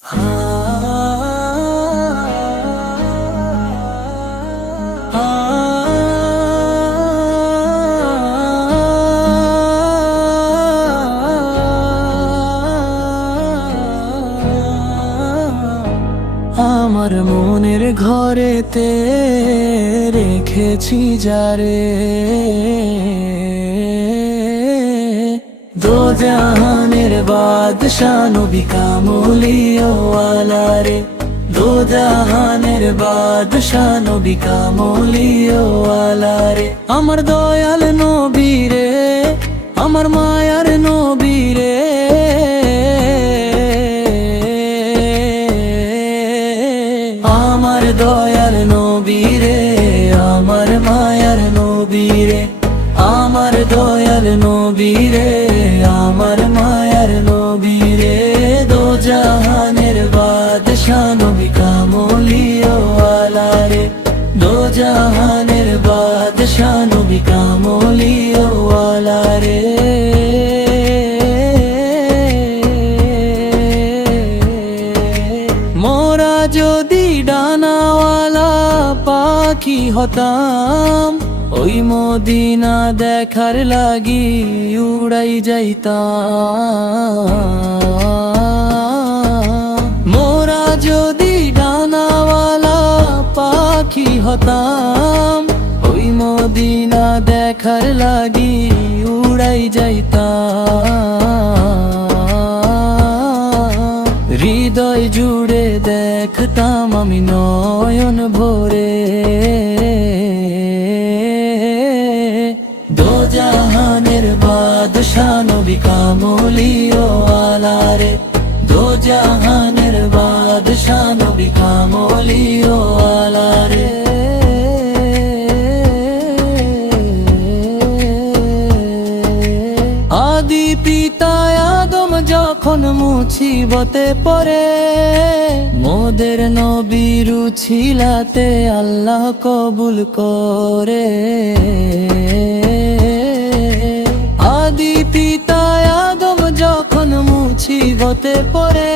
আমার মনের ঘরেতে রেখেছি যারে, দো জাহানের বাদশা নবী কামলিওয়ালা রে, দো জাহানের বাদশা নবী কামলিওয়ালা রে। আমার দয়াল নবী রে, আমার মায়ার নবী রে, আমার দয়াল নবী রে, আমার মায়ার নবী রে, আমার দয়াল নবী রে, আমার মায়ার নবী রে। দো জাহানের বাদশা নবী কামলিওয়ালা রে, দো জাহানের বাদশা নবী কামলিওয়ালা রে। মোরা যদি ডানাওয়ালা পাখি হতাম, ওই মদিনা দেখার লাগি উড়াই যাইতাম। মোরা যদি ডানাওয়ালা পাখি হতাম, ওই মদিনা দেখার লাগি উড়াই যাইতাম। হৃদয় জুড়ে দেখতাম আমি নয়ন ভরে, দো জাহানের বাদশা নবী কামলিওয়ালা রে, দো জাহানের বাদশা নবী কামলিওয়ালা রে। আদি পিতা আদম যখন মুছিবতে পড়ে, মোদের নবীর উছিলাতে আল্লাহ কবুল করে। আদি পিতা আদম যখন মুছিবতে পড়ে,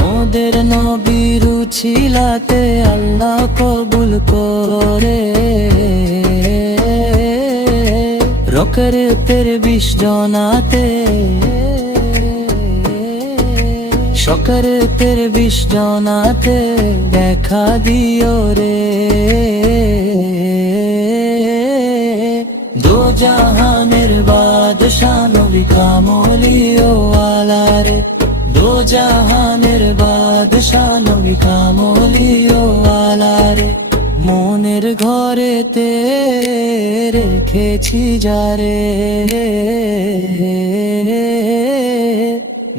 মোদের নবীর উছিলাতে আল্লাহ কবুল করে। রকরতের 20 জনাতে, শকরতের 20 জনাতে দেখা দিও রে, দো জাহানের বাদশা নবী কামলিওয়ালা রে, দো জাহানের বাদশা নবী কামলিওয়ালা রে। মনের ঘরেতে রেখেছি যারে,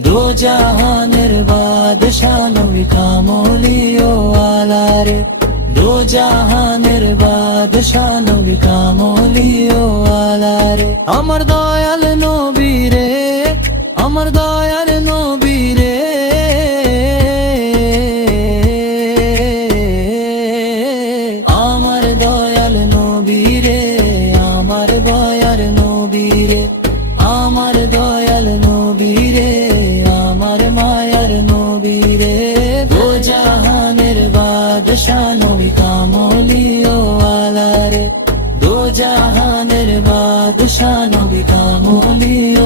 দো জাহানের বাদশা নবী কামলিওয়ালা রে, দো জাহানের বাদশা নবী কামলিওয়ালা রে। আমার দয়াল নবী রে, আমার দয়াল নবী রে, আমার দয়াল নবী রে, আমার দয়াল নবী রে, আমার দয়াল নবী রে, আমার মায়ার নবী রে। দো জাহানের বাদশা নবী কামলিওয়ালা রে, দো জাহানের বাদশা নবী কামলিওয়ালা।